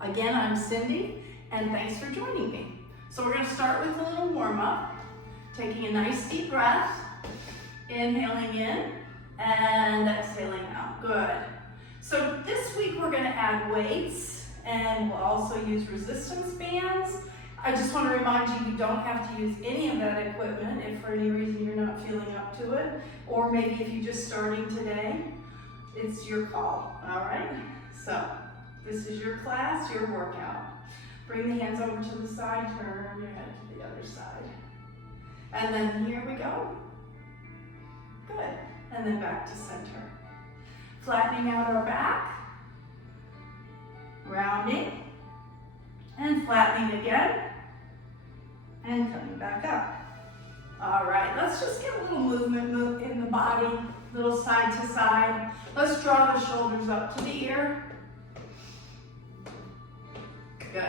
Again, I'm Cindy, and thanks for joining me. So we're going to start with a little warm-up, taking a nice deep breath, inhaling in, and exhaling out. Good. So this week we're going to add weights, and we'll also use resistance bands. I just want to remind you, you don't have to use any of that equipment if for any reason you're not feeling up to it, or maybe if you're just starting today, it's your call, all right? So this is your class, your workout. Bring the hands over to the side, turn your head to the other side. And then here we go. Good. And then back to center. Flattening out our back, rounding, and flattening again, and coming back up. All right, let's just get a little movement in the body, little side to side. Let's draw the shoulders up to the ear. Good.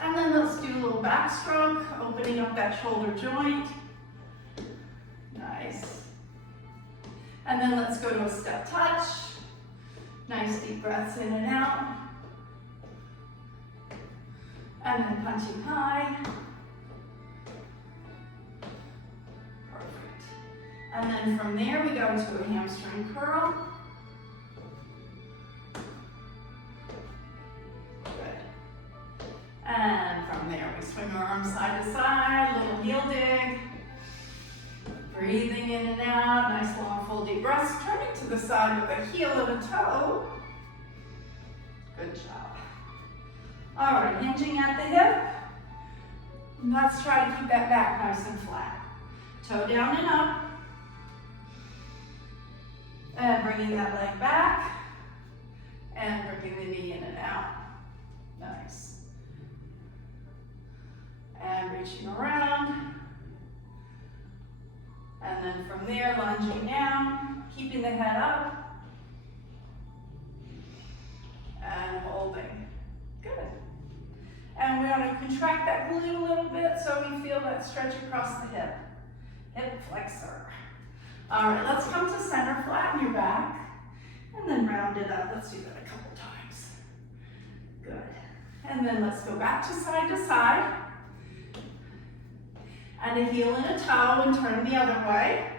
And then let's do a little backstroke, opening up that shoulder joint. Nice. And then let's go to a step touch. Nice deep breaths in and out. And then punching high. Perfect. And then from there we go to a hamstring curl. Good. And from there we swing our arms side to side, little heel dig. Breathing in and out, nice long full deep breaths. Turning to the side with a heel and a toe. Good job. All right, hinging at the hip. Let's try to keep that back nice and flat. Toe down and up. And bringing that leg back. And bringing the knee in and out. Nice. And reaching around. And then from there, lunging down, keeping the head up. And holding. Good. And we want to contract that glute a little bit so we feel that stretch across the hip. Hip flexor. All right, let's come to center, flatten your back, and then round it up. Let's do that a couple times. Good. And then let's go back to side, and a heel and a toe, and turn the other way.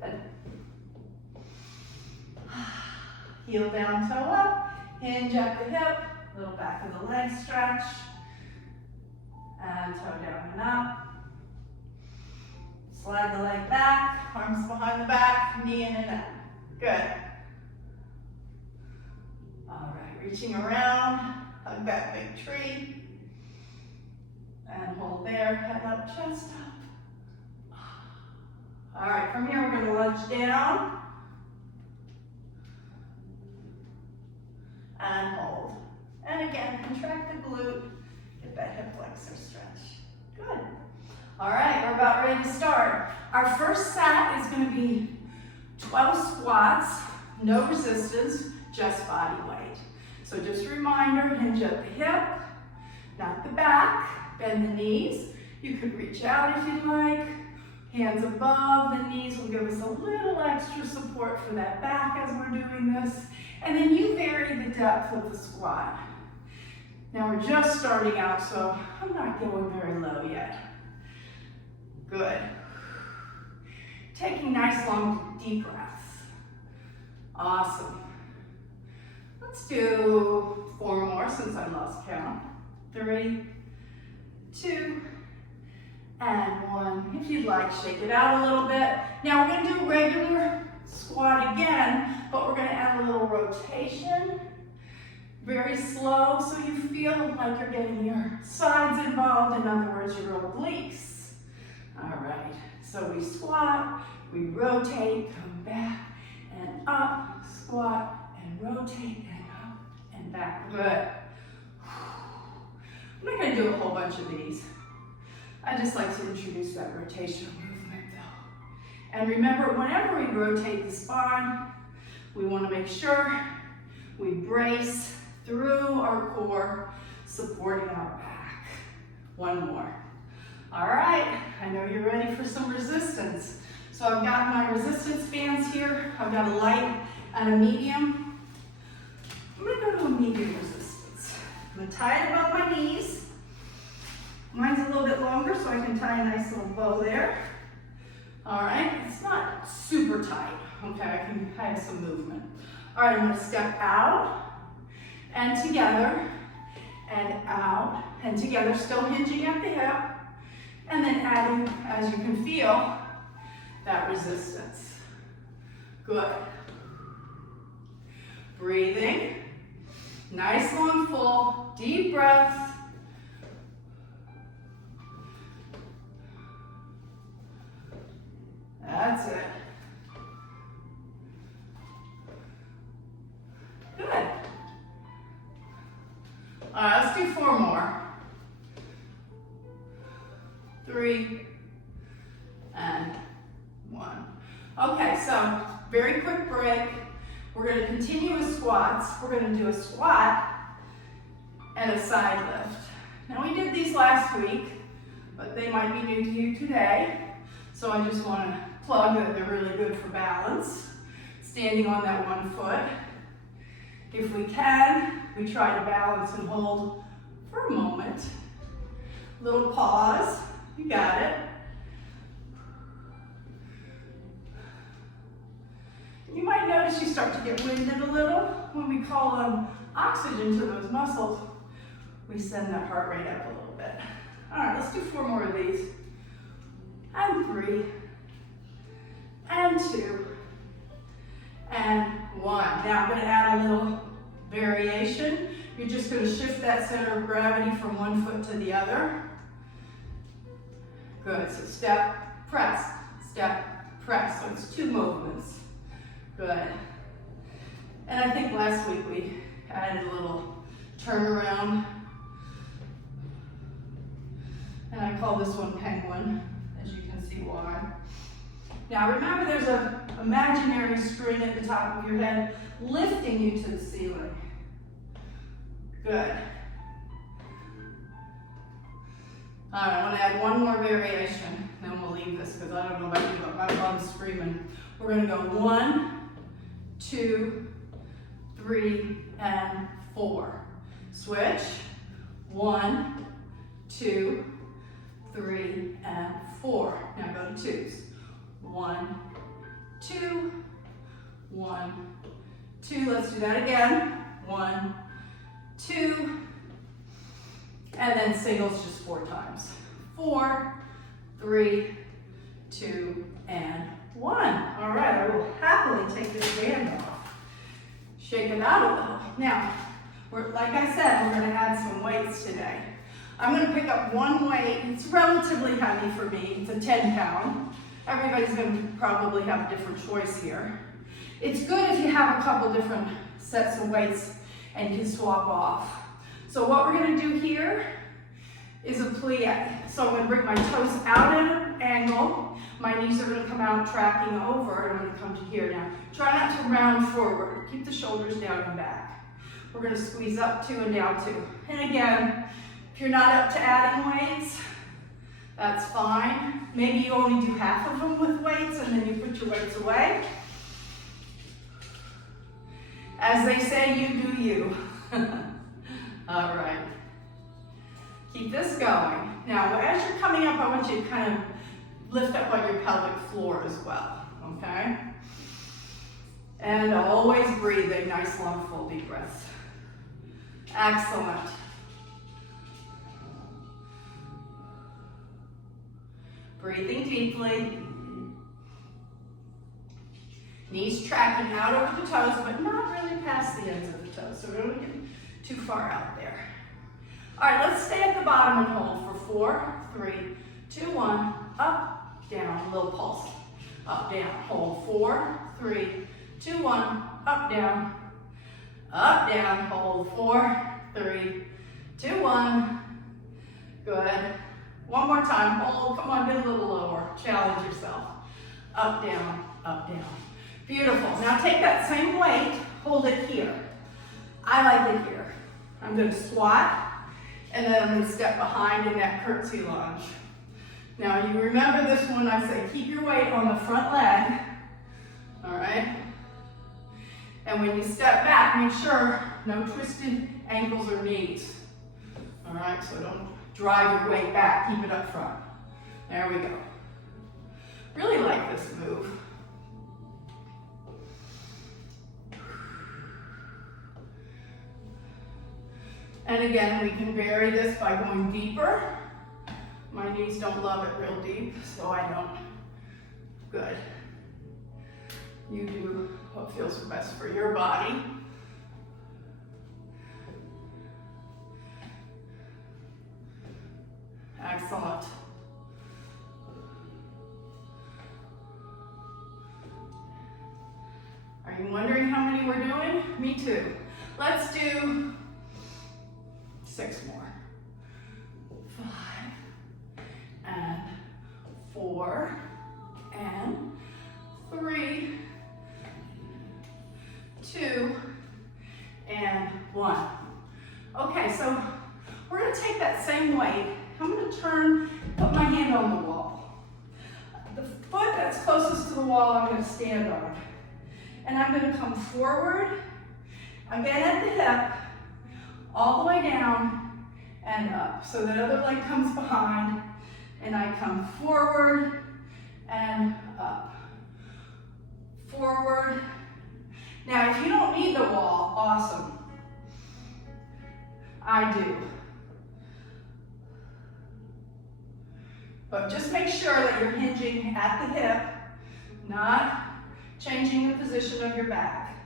Good. Heel down, toe up, hinge at the hip, little back of the leg stretch, and toe down and up. Slide the leg back, arms behind the back, knee in and out. Good. All right, reaching around, hug that big tree. And hold there, head up, chest up. All right, from here we're gonna lunge down. And hold. And again, contract the glute, get that hip flexor stretch. Good. All right, we're about ready to start. Our first set is gonna be 12 squats, no resistance, just body weight. So just a reminder, hinge at the hip, not the back, bend the knees. You could reach out if you'd like. Hands above the knees will give us a little extra support for that back as we're doing this. And then you vary the depth of the squat. Now we're just starting out, so I'm not going very low yet. Good. Taking nice long deep breaths. Awesome. Let's do 4 more since I lost count. 3, 2, and 1. If you'd like, shake it out a little bit. Now we're gonna do regular squat again, but we're gonna add a little rotation. Very slow, so you feel like you're getting your sides involved, in other words, your obliques. All right, so we squat, we rotate, come back and up, squat and rotate and up and back. Good. I'm not gonna do a whole bunch of these. I just like to introduce that rotational movement though. And remember, whenever we rotate the spine, we wanna make sure we brace through our core, supporting our back. 1 more. All right, I know you're ready for some resistance. So I've got my resistance bands here. I've got a light and a medium. I'm gonna go to medium resistance. I'm gonna tie it above my knees. Mine's a little bit longer, so I can tie a nice little bow there. All right, it's not super tight, okay? I can have some movement. All right, I'm gonna step out and together and out and together, still hinging at the hip, and then adding, as you can feel, that resistance. Good. Breathing. Nice, long, full, deep breaths. That's it. Good. All right, let's do 4 more. 3 and 1. Okay, so very quick break. We're going to continue with squats. We're going to do a squat and a side lift. Now we did these last week, but they might be new to you today. So I just want to plug that they're really good for balance. Standing on that one foot. If we can, we try to balance and hold for a moment. Little pause. You got it. You might notice you start to get winded a little. When we call oxygen to those muscles, we send that heart rate up a little bit. All right, let's do 4 more of these. And 3, and 2, and 1. Now I'm going to add a little variation. You're just going to shift that center of gravity from one foot to the other. Good, so step, press, so it's 2 movements. Good. And I think last week we added a little turnaround. And I call this one penguin, as you can see why. Now remember, there's an imaginary string at the top of your head lifting you to the ceiling. Good. All right, I want to add 1 more variation, then we'll leave this because I don't know about you, but my mom's screaming. We're going to go 1, 2, 3, and 4. Switch. 1, 2, 3, and 4. Now go to 2s. 1, 2, 1, 2. Let's do that again. 1, 2, and then singles just 4 times. 4, 3, 2, and 1. All right, I will happily take this band off. Shake it out a little. Now, like I said, we're going to add some weights today. I'm going to pick up 1 weight. It's relatively heavy for me. It's a 10 pound. Everybody's going to probably have a different choice here. It's good if you have a couple different sets of weights and you can swap off. So what we're going to do here is a plie. So I'm going to bring my toes out at an angle. My knees are going to come out tracking over, and I'm going to come to here. Now, try not to round forward. Keep the shoulders down and back. We're going to squeeze up 2 and down 2. And again, if you're not up to adding weights, that's fine. Maybe you only do half of them with weights, and then you put your weights away. As they say, you do you. All right. Keep this going. Now, as you're coming up, I want you to kind of lift up on your pelvic floor as well, okay? And always breathing, nice, long, full, deep breaths. Excellent. Breathing deeply. Knees tracking out over the toes, but not really past the ends of the toes, so we don't get too far out there. All right, let's stay at the bottom and hold for 4, 3, 2, 1, up, down, little pulse. Up, down, hold, 4, 3, 2, 1, up, down, hold, 4, 3, 2, 1, good. One more time, hold, come on, get a little lower, challenge yourself. Up, down, beautiful. Now take that same weight, hold it here. I like it here. I'm gonna squat, and then I'm gonna step behind in that curtsy lunge. Now you remember this one, I say keep your weight on the front leg, all right? And when you step back, make sure no twisted ankles or knees. All right, so don't drive your weight back, keep it up front. There we go. Really like this move. And again, we can vary this by going deeper. My knees don't love it real deep, so I don't. Good. You do what feels best for your body. Excellent. Are you wondering how many we're doing? Me too. Let's do 6 more. 5 and 4 and 3, 2 and 1. Okay, so we're going to take that same weight. I'm going to turn, put my hand on the wall. The foot that's closest to the wall I'm going to stand on. And I'm going to come forward, again at the hip, all the way down and up. So that other leg comes behind, and I come forward and up. Forward. Now, if you don't need the wall, awesome. I do. But just make sure that you're hinging at the hip, not changing the position of your back.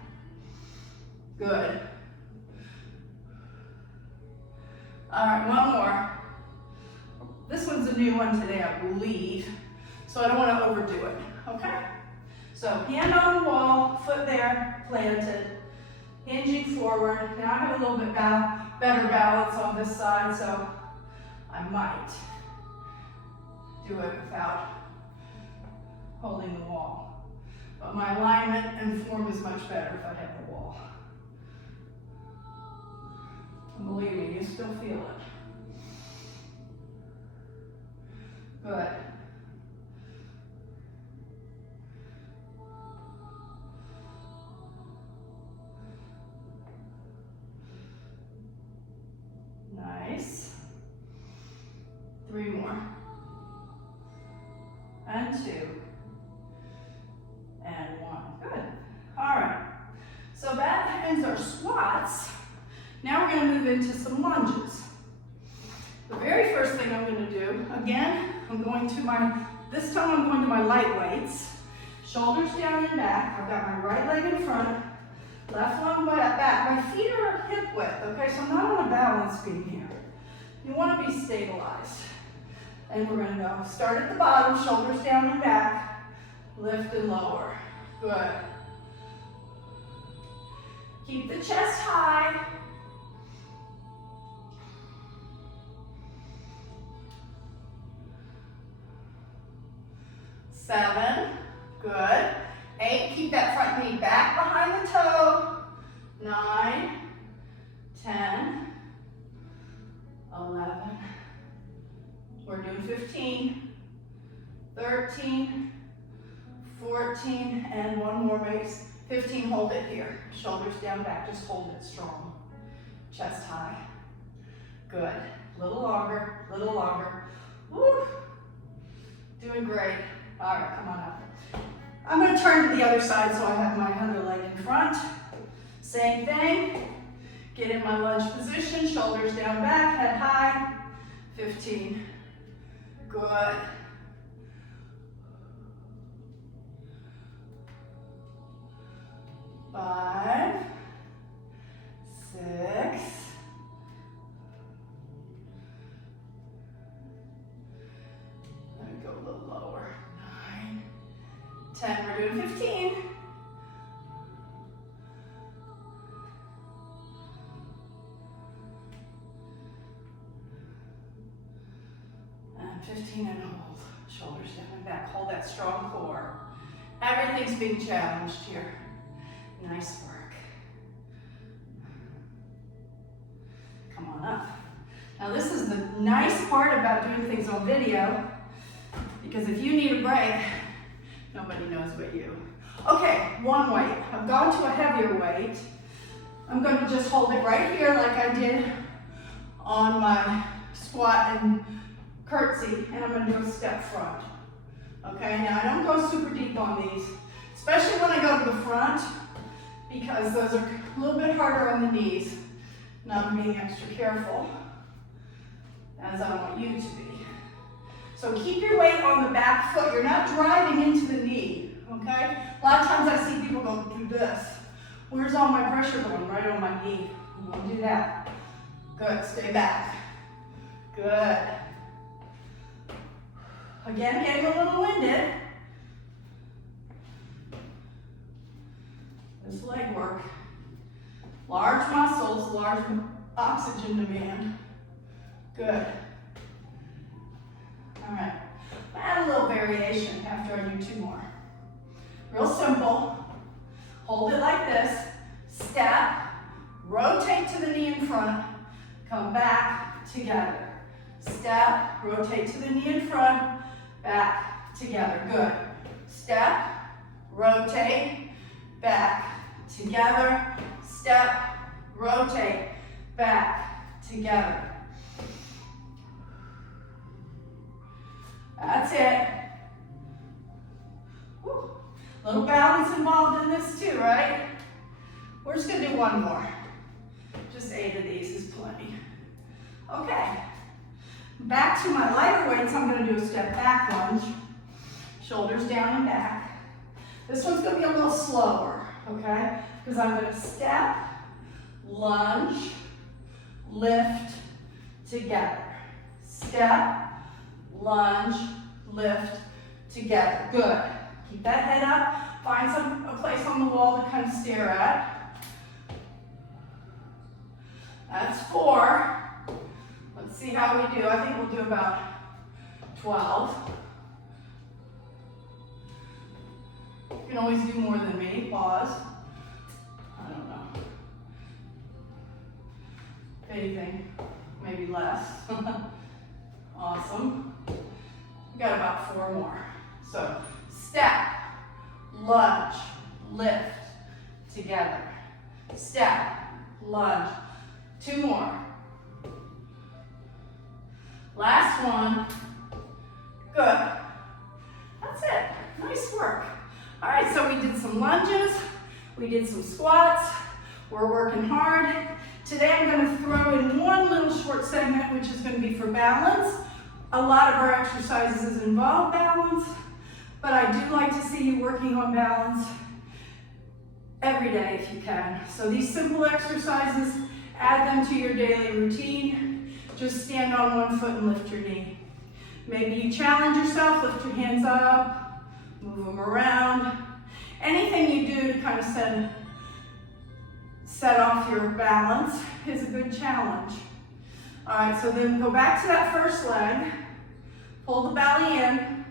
Good. All right, one more. This one's a new one today, I believe, so I don't want to overdo it, okay? So hand on the wall, foot there, planted, hinging forward. Now I have a little bit better balance on this side, so I might do it without holding the wall. But my alignment and form is much better if I have the wall. And believe me, you still feel it. Good. Nice. 3 more. And 2. And 1. Good. All right. So that ends our squats. Now we're going to move into some lunges. The very first thing I'm going to do, again, this time I'm going to my light weights. Shoulders down and back. I've got my right leg in front, left one back. My feet are hip width, okay? So I'm not on a balance beam here. You want to be stabilized. And we're going to go start at the bottom, shoulders down and back, lift and lower. Good. Keep the chest high. Seven, good. 8, keep that front knee back behind the toe. 9, 10, 11. We're doing 15, 13, 14, and one more makes 15. Hold it here. Shoulders down, back. Just hold it strong. Chest high. Good. Little longer, little longer. Woo. Doing great. All right, come on up. I'm going to turn to the other side so I have my other leg in front. Same thing. Get in my lunge position, shoulders down, back, head high. 15. Good. 5, 6. Let me go a little lower. 9, 10. We're doing 15. And 15 and hold. Shoulders down and back. Hold that strong core. Everything's being challenged here. Nice work. Come on up. Now this is the nice part about doing things on video, because if you need a break, nobody knows but you. Okay, one weight. I've gone to a heavier weight. I'm going to just hold it right here like I did on my squat and curtsy, and I'm going to do a step front. Okay, now I don't go super deep on these, especially when I go to the front, because those are a little bit harder on the knees. Now I'm being extra careful, as I want you to be. So keep your weight on the back foot. You're not driving into the knee, okay? A lot of times I see people go do this. Where's all my pressure going? Right on my knee. You won't do that. Good, stay back. Good. Again, getting a little winded. This leg work. Large muscles, large oxygen demand. Good. All right. Add a little variation after I do 2 more. Real simple. Hold it like this. Step. Rotate to the knee in front. Come back together. Step. Rotate to the knee in front. Back together. Good. Step. Rotate. Back together. Step. Rotate. Back together. That's it. Woo. Little balance involved in this too, right? We're just gonna do 1 more. Just 8 of these is plenty. Okay. Back to my lighter weights, I'm gonna do a step back lunge. Shoulders down and back. This one's gonna be a little slower, okay? Because I'm gonna step, lunge, lift, together. Step, lunge, lift, together. Good. Keep that head up. Find a place on the wall to kind of stare at. That's 4. Let's see how we do. I think we'll do about 12. You can always do more than me. Pause. I don't know. If anything, maybe less. Awesome. We got about 4 more. So step, lunge, lift, together. Step, lunge. 2 more. Last one. Good. That's it. Nice work. All right, so we did some lunges. We did some squats. We're working hard. Today I'm going to throw in one little short segment, which is going to be for balance. A lot of our exercises involve balance, but I do like to see you working on balance every day if you can. So these simple exercises, add them to your daily routine. Just stand on 1 foot and lift your knee. Maybe you challenge yourself, lift your hands up, move them around. Anything you do to kind of set off your balance is a good challenge. All right, so then go back to that first leg. Pull the belly in.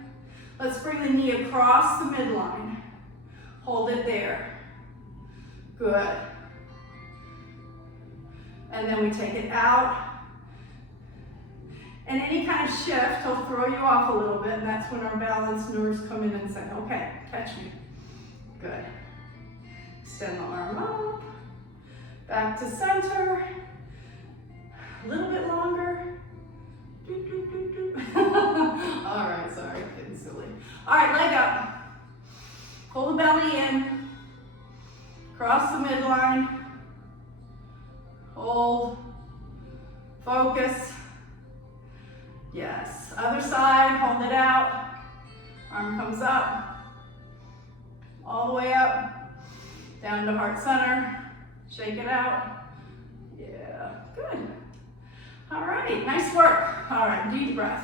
Let's bring the knee across the midline. Hold it there. Good. And then we take it out. And any kind of shift will throw you off a little bit, and that's when our balance nerves come in and say, okay, catch me. Good. Extend the arm up. Back to center. A little bit longer. All right, sorry, getting silly. All right, leg up. Pull the belly in. Cross the midline. Hold. Focus. Yes. Other side, hold it out. Arm comes up. All the way up. Down to heart center. Shake it out. Yeah, good. All right, nice work. All right, deep breath.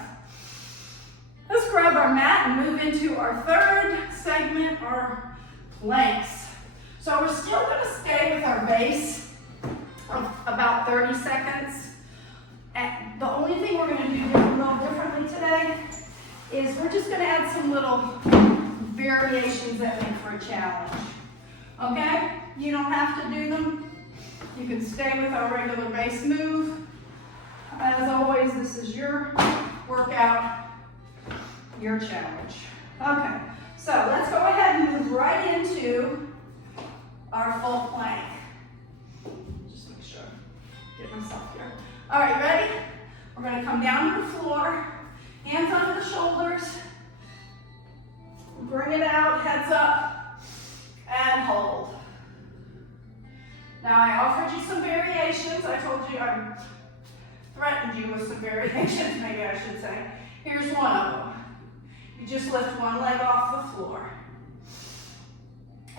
Let's grab our mat and move into our third segment, our planks. So we're still gonna stay with our base of about 30 seconds. And the only thing we're gonna do a little differently today is we're just gonna add some little variations that make for a challenge. Okay? You don't have to do them. You can stay with our regular base move. As always, this is your workout, your challenge. Okay, So let's go ahead and move right into our full plank. Just make sure, get myself here. All right, ready? We're gonna come down to the floor, hands under the shoulders, bring it out, heads up, and hold. Now I offered you some variations. I told you, I threatened you with some variations, maybe I should say. Here's one of them. You just lift one leg off the floor.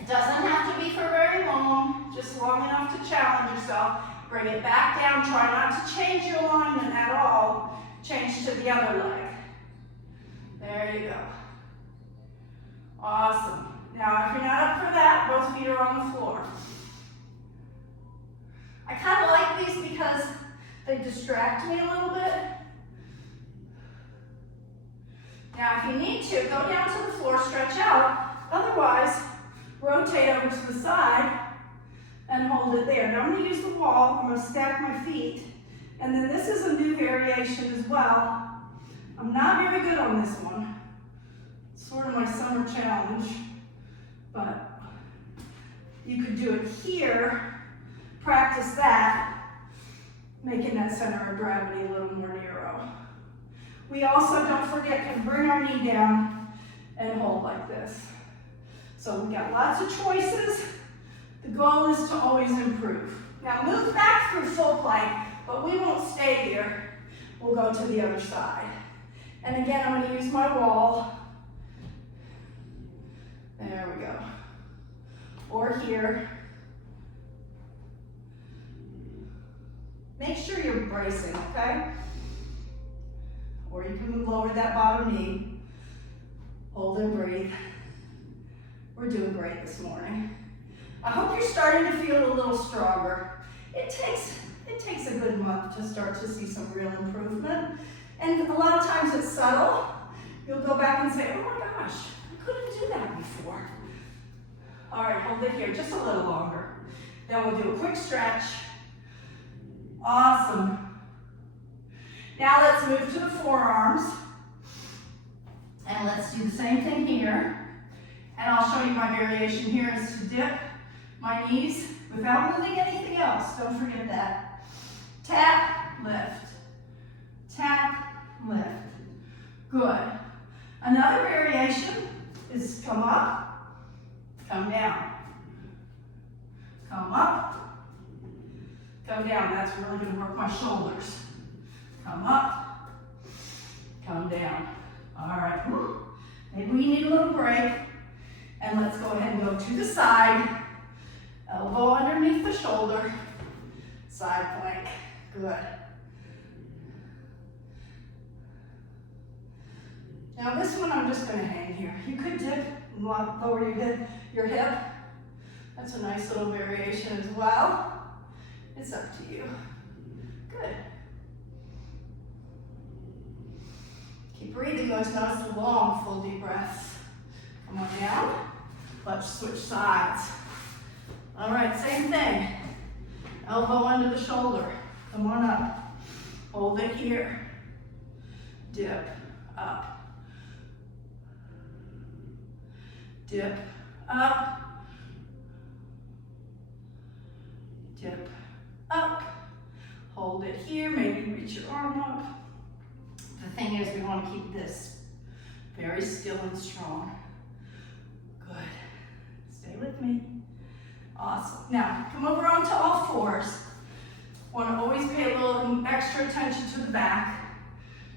It doesn't have to be for very long, just long enough to challenge yourself. Bring it back down. Try not to change your alignment at all. Change to the other leg. There you go. Awesome. Now, if you're not up for that, both feet are on the floor. I kind of like these because they distract me a little bit. Now, if you need to, go down to the floor, stretch out. Otherwise, rotate over to the side and hold it there. Now, I'm going to use the wall. I'm going to stack my feet. And then this is a new variation as well. I'm not very good on this one. It's sort of my summer challenge. But you could do it here. Practice that, making that center of gravity a little more narrow. We also, don't forget, can bring our knee down and hold like this. So we got lots of choices. The goal is to always improve. Now move back through full plank, but we won't stay here. We'll go to the other side. And again, I'm going to use my wall. There we go. Or here. Make sure you're bracing, okay? Or you can lower that bottom knee. Hold and breathe. We're doing great this morning. I hope you're starting to feel a little stronger. It takes a good month to start to see some real improvement. And a lot of times it's subtle. You'll go back and say, oh my gosh, I couldn't do that before. All right, hold it here just a little longer. Then we'll do a quick stretch. Awesome. Now let's move to the forearms. And let's do the same thing here. And I'll show you my variation here is to dip my knees without moving anything else. Don't forget that. Tap, lift. Tap, lift. Good. Another variation is come up, come down. Come up, come down. That's really going to work my shoulders. Come up, come down. All right. Maybe we need a little break. And let's go ahead and go to the side. Elbow underneath the shoulder. Side plank. Good. Now this one I'm just going to hang here. You could dip and lower your hip. That's a nice little variation as well. It's up to you. Good. Keep breathing. Notice the long, full deep breaths. Come on down. Let's switch sides. All right, same thing. Elbow under the shoulder. Come on up. Hold it here. Dip up. Dip up. Dip up. Hold it here. Maybe reach your arm up. The thing is, we want to keep this very still and strong. Good. Stay with me. Awesome. Now, come over onto all fours. Want to always pay a little extra attention to the back.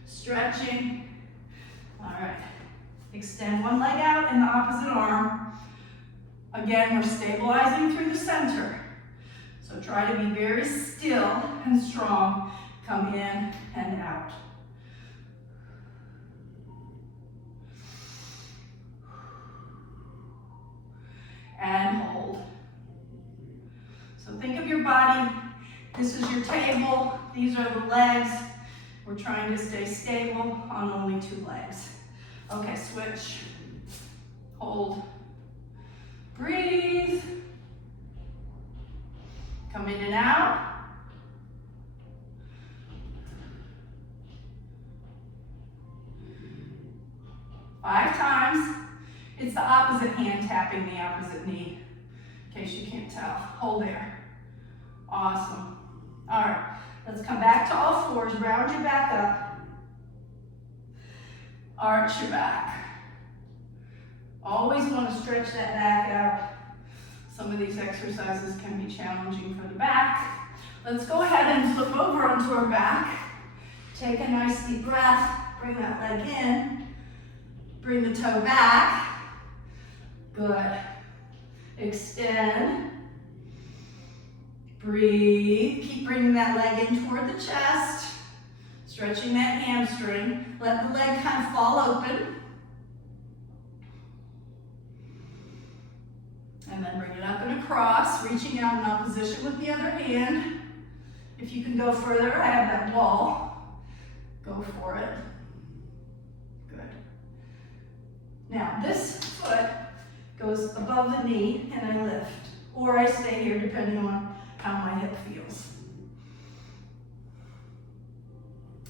Stretching. All right. Extend one leg out in the opposite arm. Again, we're stabilizing through the center. So try to be very still and strong. Come in and out. And hold. So think of your body. This is your table. These are the legs. We're trying to stay stable on only 2 legs. Okay, switch. Hold. Breathe. Come in and out. Five times. It's the opposite hand tapping the opposite knee, in case you can't tell. Hold there. Awesome. All right, let's come back to all fours. Round your back up. Arch your back. Always want to stretch that back out. Some of these exercises can be challenging for the back. Let's go ahead and flip over onto our back. Take a nice deep breath. Bring that leg in. Bring the toe back. Good. Extend. Breathe. Keep bringing that leg in toward the chest. Stretching that hamstring. Let the leg kind of fall open. And then bring it up and across, reaching out in opposition with the other hand. If you can go further, I have that wall. Go for it. Good. Now, this foot goes above the knee and I lift. Or I stay here depending on how my hip feels.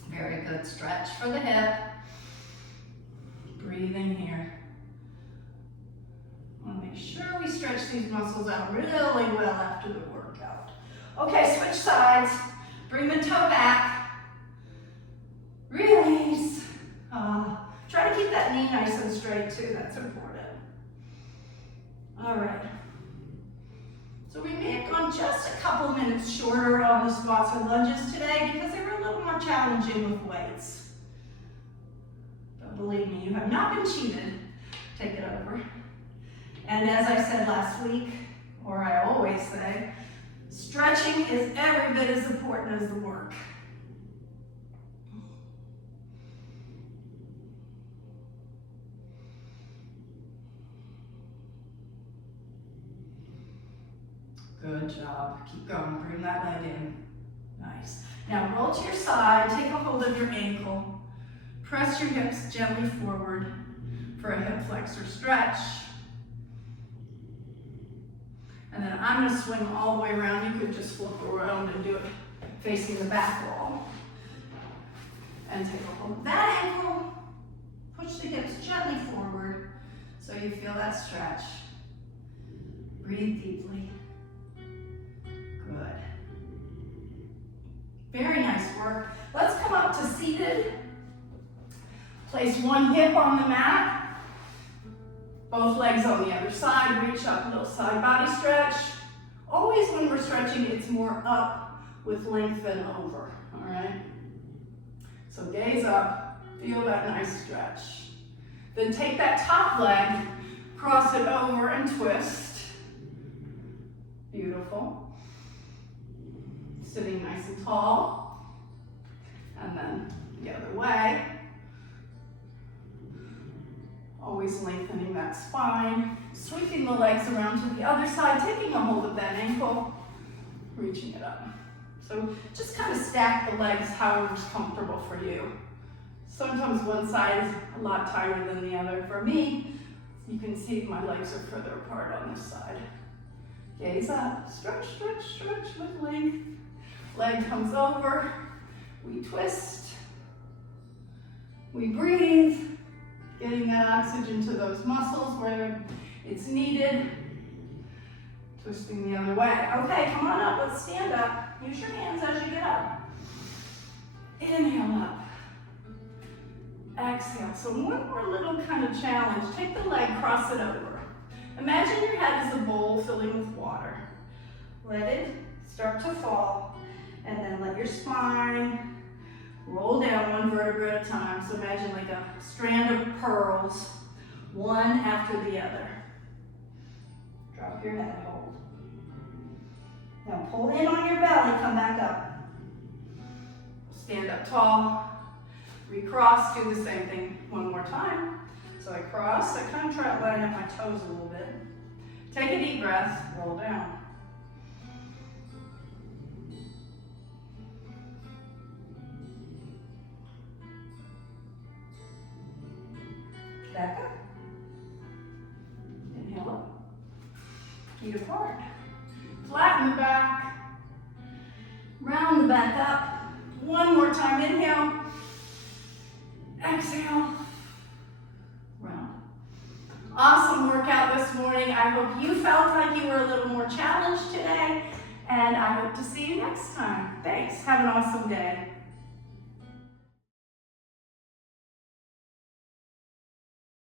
Very good. Stretch for the hip. Breathing here. We'll make sure we stretch these muscles out really well after the workout. Okay, switch sides. Bring the toe back. Release. Try to keep that knee nice and straight too, that's important. All right. So we may have gone just a couple minutes shorter on the squats or lunges today because they were a little more challenging with weights. But believe me, you have not been cheated. Take it over. And as I said last week, or I always say, stretching is every bit as important as the work. Good job. Keep going. Bring that leg in. Nice. Now roll to your side. Take a hold of your ankle. Press your hips gently forward for a hip flexor stretch. And then I'm going to swing all the way around. You could just flip around and do it facing the back wall. And take a hold of that ankle. Push the hips gently forward so you feel that stretch. Breathe deeply. Good. Very nice work. Let's come up to seated. Place one hip on the mat. Both legs on the other side. Reach up, little side body stretch. Always when we're stretching, it's more up with length than over, all right? So gaze up, feel that nice stretch. Then take that top leg, cross it over and twist. Beautiful. Sitting nice and tall. And then the other way. Always lengthening that spine. Sweeping the legs around to the other side, taking a hold of that ankle, reaching it up. So just kind of stack the legs however's comfortable for you. Sometimes one side is a lot tighter than the other. For me, you can see my legs are further apart on this side. Gaze up, stretch, stretch, stretch with length. Leg comes over, we twist, we breathe, getting that oxygen to those muscles where it's needed. Twisting the other way. Okay, come on up, let's stand up. Use your hands as you get up. Inhale up. Exhale. So one more little kind of challenge. Take the leg, cross it over. Imagine your head is a bowl filling with water. Let it start to fall, and then let your spine roll down one vertebra at a time. So imagine like a strand of pearls, one after the other. Drop your head, hold. Now pull in on your belly, come back up. Stand up tall, recross, do the same thing one more time. So I cross, I kind of try to line up my toes a little bit. Take a deep breath, roll down. Back up. Inhale up. Feet apart. Flatten the back. Round the back up. One more time. Inhale. Exhale. Round. Awesome workout this morning. I hope you felt like you were a little more challenged today, and I hope to see you next time. Thanks. Have an awesome day.